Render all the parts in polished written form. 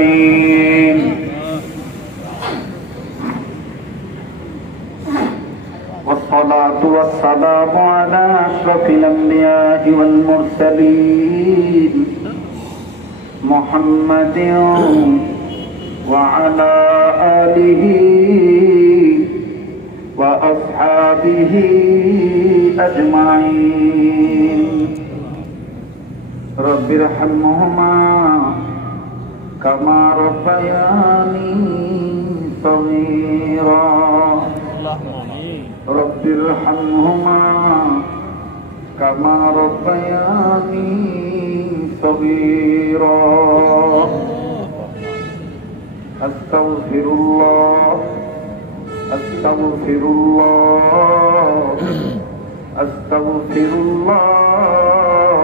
العالمين والصلاة والسلام على أشرف الأنبياء والمرسلين محمد وعلى آله وأصحابه أجمعين رب ارحمهما كما ربياني صغيرا رب ارحمهما كما ربياني صغيرا أستغفر الله أستغفر الله أستغفر الله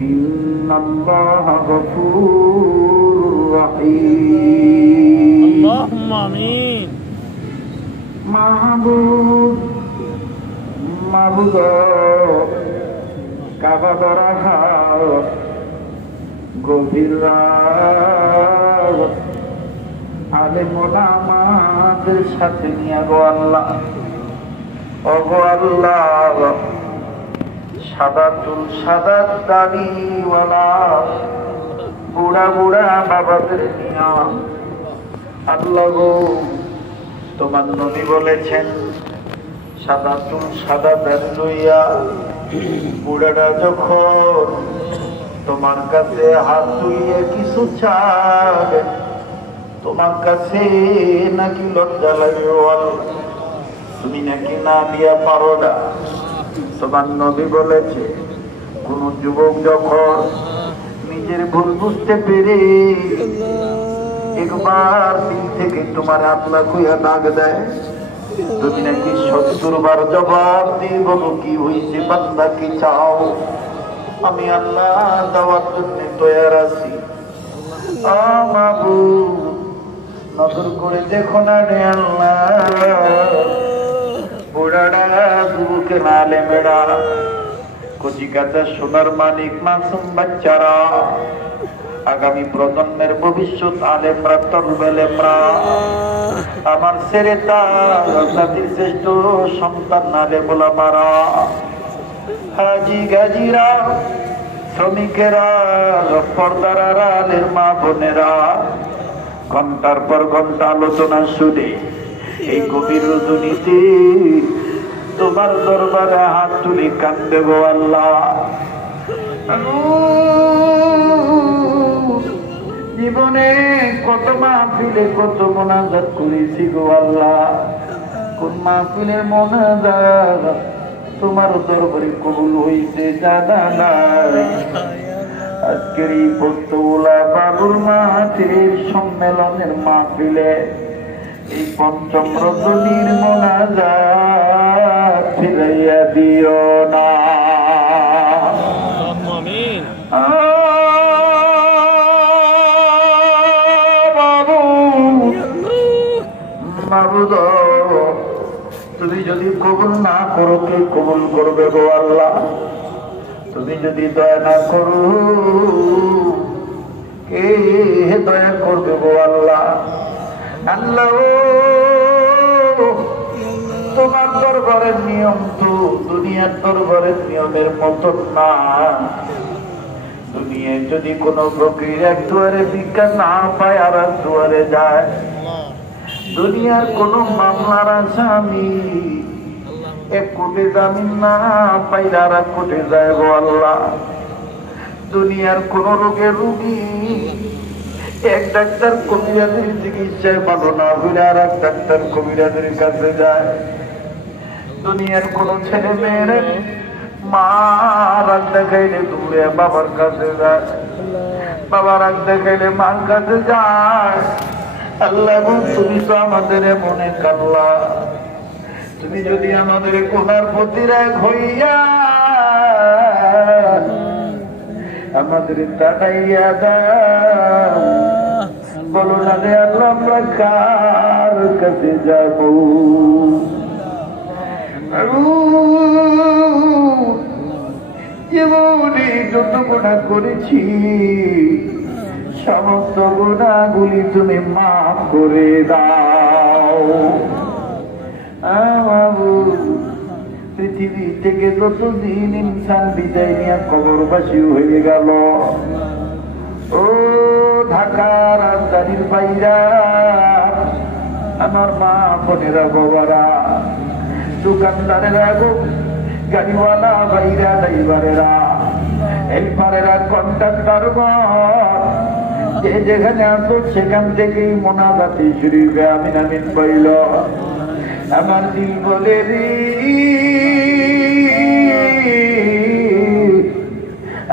إن الله غفور رحيم اللهم آمين মাহবুব মাহবুব কাবা দরাহা গভীর রাত আলেম ওলামাদের সাথে নিয়ে গো আল্লাহ ও গো আল্লাহ সাদা চুল সাদা দাড়িওয়ালা বুড়া বুড়া বাবাদের নিয়া আল্লাহ গো তোমার নবী বলেছেন সাদা চুল সাদা দাড়ি লইয়া বুড়াটা যখন তোমার কাছে হাত তুলিয়ে কিছু চায় তোমার কাছে নাকি লজ্জা লাগে তুমি নাকি না দিয়া পারো না। তোমার নবী বলেছে কোন যুবক যখন নিজের ভুল বুঝতে পেরে একবার দিন থেকে তোমার আত্মা কইয়া ডাক দেয় তুমি নাকি ৭০ বার জবাব দিয়ে বলো কি হয়েছে বান্দা কি চাও আমি আল্লাহ দেওয়ার জন্য তৈয়ার আছি। মাহবুব নজর করে দেখো না রে আল্লাহ বুড়াটা যুবকের আলেমেরা কচি কাঁচা সোনার মালিক মাসুম বাচ্চারা আগামী প্রজন্মের ভবিষ্যৎ আলেমরা তরবেলেমরা আমার ছেড়ে জাতির শ্রেষ্ঠ সন্তান আলেম ওলামারা হাজি গাজিরা শ্রমিকেরা পর্দার আড়ালের মা বোনেরা ঘন্টার পর ঘন্টা আলোচনা শুনে এই গভীর রজনীতে তোমার দরবারে হাত তুলে কান্দে গো আল্লাহ। জীবনে কত মাহফিলে কত মোনাজাত করেছি গো আল্লাহ কোন মাহফিলের মোনাজাত তোমার দরবারে কবুল হইছে জানা নাই। আজকের এই বক্তব্যলা বাবুল মাহফিলের সম্মেলনের মাহফিলে এই পঞ্চম রজনীর মোনাজাত ফিরাইয়া দিও না। মাবুদ তুমি যদি কবুল না করো কে কবুল করবে গো আল্লাহ তুমি যদি দয়া না করো কে দয়া করবে গো আল্লাহ। আল্লাহ তোমার দরবারের নিয়ম তো দুনিয়ার দরবারের নিয়মের মতো না। দুনিয়ায় যদি কোনো ফকির এক দুয়ারে ভিক্ষা না পায় আর এক দুয়ারে যায় দুনিয়ার কোন মামলার আসামি 1 কোটি জামিন না পাইলে আর 1 কোটি যায় গো আল্লাহ। দুনিয়ার কোন রোগের রুগী এক ডাক্তার কবিরাজের চিকিৎসায় ভালো না হইলে আর এক ডাক্তার কবিরাজের কাছে যায়। দুনিয়ার কোন ছেলে মেয়ের মা রাগ দেখাইলে দূরে বাবার কাছে যায় বাবা রাগ দেখাইলে মার কাছে যায়। আল্লাহ তুমি তো আমাদের মনে কাল্লা তুমি যদি আমাদের কোনার প্রতি রাগ হইয়া আমাদের তাড়াইয়া দাও বলো না রে আল্লাহ আমরা কার কাছে যাব। জীবনে যত গুনাহ করেছি সমস্ত গুনাহগুলি তুমি মাফ করে দাও। পৃথিবী থেকে যতদিন ইনসান বিদায় নিয়ে কবরবাসী হয়ে গেল, ও ঢাকার রাজধানীর বাইরা, আমার মা বোনেরা বাবারা, দোকানদারেরা গো, গাড়িওয়ালা বাইরা, ড্রাইভারেরা, হেল্পারেরা, কন্ট্রাক্টর, যে যেখানে আসো সেখান থেকেই মোনাজাতি শরীফে আমিন আমিন বইল। আমার দিল বলে রে,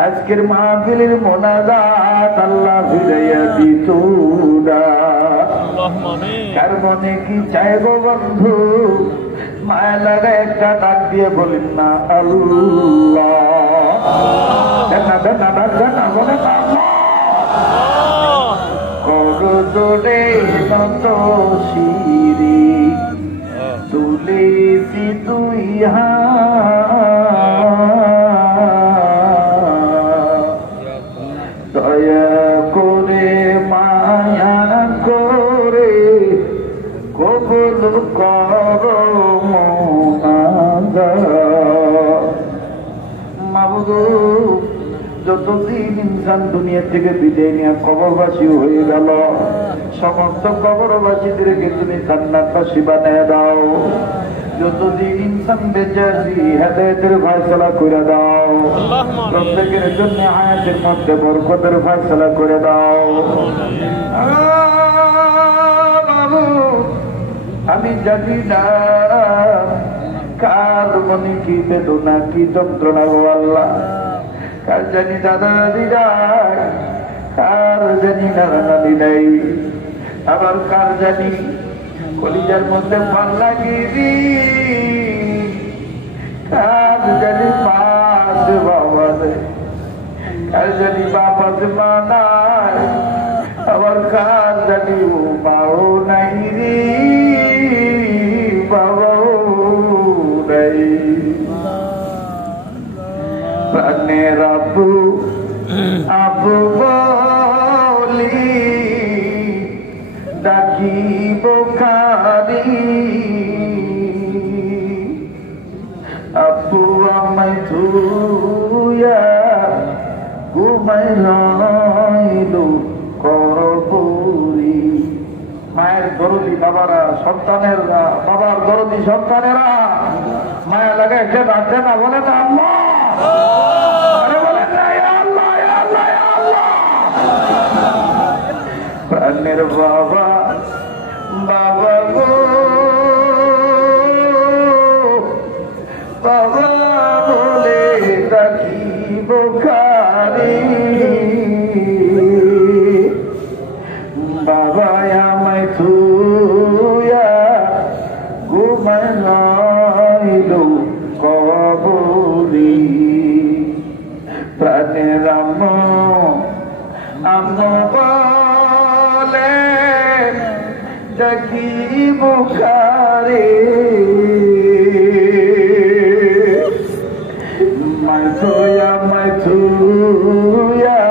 আজকের মাহফিলের মোনাজাত আল্লাহ ফিরাইয়া দিত না। কার মনে কি চায় গো বন্ধু, মায়া লাগা একটা ডাক দিয়ে বলেন না আল্লাহ। বলে করদরে নত শিরি তুলেছি তুই দয়া করে মায়া করে কবুল কর মাবুদ। যতদিন ইনসান দুনিয়া থেকে বিদায় নিয়ে কবরবাসী হয়ে গেল, সমস্ত কবরবাসীদেরকে তুমি জান্নাতবাসী বানিয়ে দাও। যতদিন ইনসান বেঁচে আছি হেদায়েতের ফয়সালা করে দাও। প্রত্যেকের জন্য হায়াতের মধ্যে বরকতের ফয়সালা করে দাও। বাবু, আমি জানি না কার মনে কি বেদনা কি যন্ত্রণা গো আল্লাহ, কার জানি দাদা দাদি নাই, কার জানি নানা নানি নাই, আবার কার জানি কলিজার মধ্যে পাল্লা গিরি, কার জানি মাছ বাবা নেই, কার জানি বাবা মা নাই, আবার কার জানি মাও নাই রে, বাবাও নাই। প্রাণের আবু আবু বলি ডাকিব কারি, আবু আমায় ধুয়া ঘুমাই রইল করবুরি। মায়ের দরদি বাবারা, সন্তানেরা, বাবার দরদি সন্তানেরা, মায়া লাগে সে ডাকছে না, বলে না আল্লাহ, আরে বলেন না আল্লাহ, আল্লাহ, আল্লাহ। প্রাণের বাবা, বাবা গো, বাবা বলে ডাকিব কারি, বাবা আমায় ধুয়া ঘুমাই রইল কবরি। প্রাণের আম্মু বলে ডাকিব কারি, মাই ধুয়া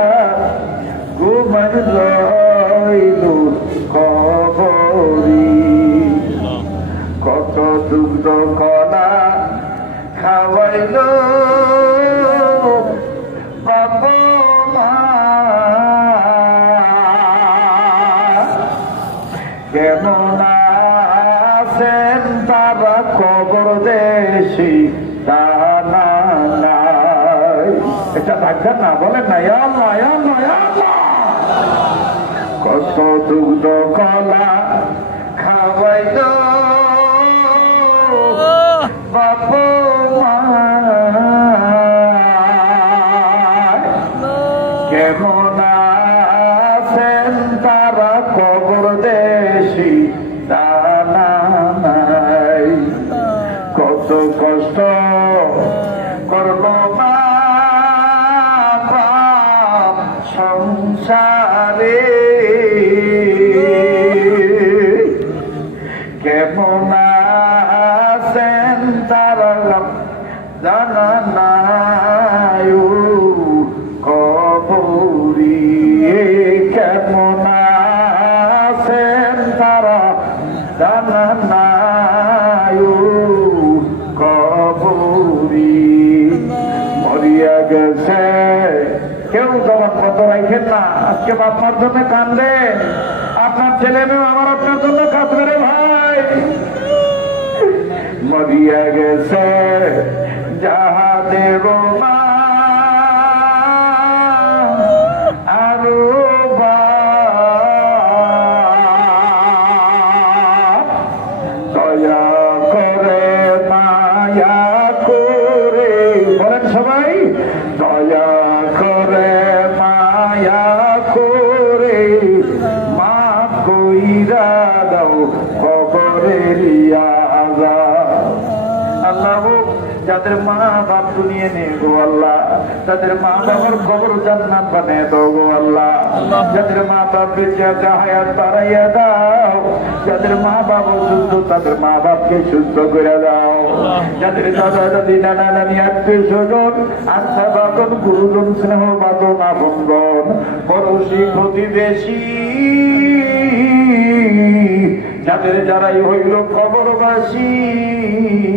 ঘুমাই রইল কবরি। কত দুগ্ধ কলা খাওয়াইল বাবা মা, কেমন আছেন তারা কবর দেশি দানা নাই। এটা থাকবেন না, বলেন না আল্লাহ, আল্লাহ, আল্লাহ। কত দুগ্ধ কলা খাওয়াইল বাবা মা, কেমন আছেন তারা কবর দেশি দানা নাই। কত কষ্ট করব মা বাপ সংসারে, কেমন আছেন তারা আজকে বাপমার জন্য কান্দে, আপনার ছেলে মেয়ে আমার আপনার জন্য কাঁদবে রে ভাই। মরিয়া গেছে যাহাদের মা আরো দয়া করে মায়া করে, বলেন সবাই, দয়া করে মায়া করে মাফ কইরা দাও কবরের আযাব। আল্লাহ যাদের মা বাপ দুনিয়া নেই গো আল্লাহ, তাদের মা বাবার কবর জান্নাত বানিয়ে দাও গো আল্লাহ। যাদের মা বাপ বেঁচে আছে হায়াত বাড়াইয়া দাও, যাদের মা বাপ অসুস্থ তাদের মা বাপকে সুস্থ করে দাও। যাদের দাদা দাদি নানা নানি আত্মীয় স্বজন আস্থা বাদন গুরুজন স্নেহ বাদন আপনগণ পড়োশি প্রতিবেশী যাদের যারাই হইল কবরবাসী